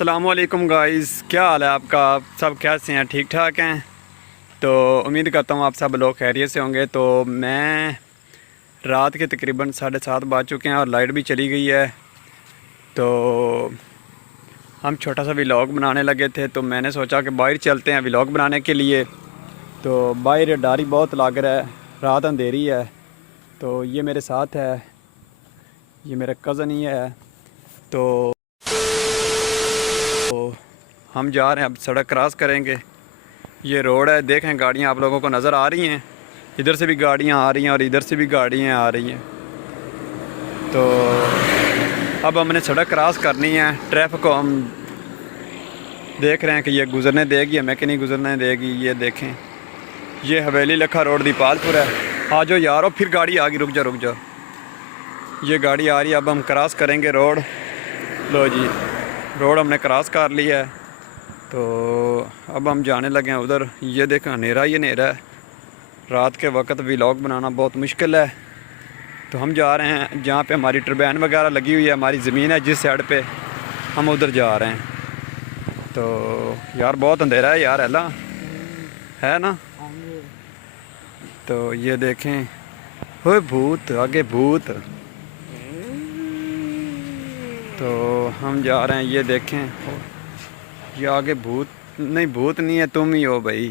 अस्सलामुअलैकुम गाइस, क्या हाल है आपका। आप सब कैसे हैं? ठीक ठाक हैं। तो उम्मीद करता हूँ आप सब लोग खैरियत से होंगे। तो मैं रात के तकरीबन 7:30 बज चुके हैं और लाइट भी चली गई है। तो हम छोटा सा व्लॉग बनाने लगे थे, तो मैंने सोचा कि बाहर चलते हैं व्लॉग बनाने के लिए। तो बाहर डारी बहुत लग रहा है, रात अंधेरी है। तो ये मेरे साथ है, ये मेरा कज़न ही है। तो हम जा रहे हैं, अब सड़क क्रॉस करेंगे। ये रोड है, देखें गाड़ियाँ आप लोगों को नज़र आ रही हैं। इधर से भी गाड़ियाँ आ रही हैं और इधर से भी गाड़ियाँ आ रही हैं। तो अब हमने सड़क क्रॉस करनी है। ट्रैफिक को हम देख रहे हैं कि ये गुज़रने देगी हमें कि नहीं गुज़रने देगी। ये देखें, ये हवेली लखा रोड दीपालपुर है। आ जाओ यारो, फिर गाड़ी आ गई, रुक जा रुक जा। ये गाड़ी आ रही है, अब हम क्रॉस करेंगे रोड। लो जी, रोड हमने क्रॉस कर लिया है। तो अब हम जाने लगे हैं उधर। ये देखें, अंधेरा ही अंधेरा है। रात के वक्त व्लॉग बनाना बहुत मुश्किल है। तो हम जा रहे हैं जहाँ पे हमारी टरबाइन वगैरह लगी हुई है, हमारी ज़मीन है जिस साइड पे, हम उधर जा रहे हैं। तो यार बहुत अंधेरा है यार, है ना। तो ये देखें, ओए भूत, आगे भूत। तो हम जा रहे हैं, ये देखें, ये आगे भूत नहीं, भूत नहीं है, तुम ही हो भाई।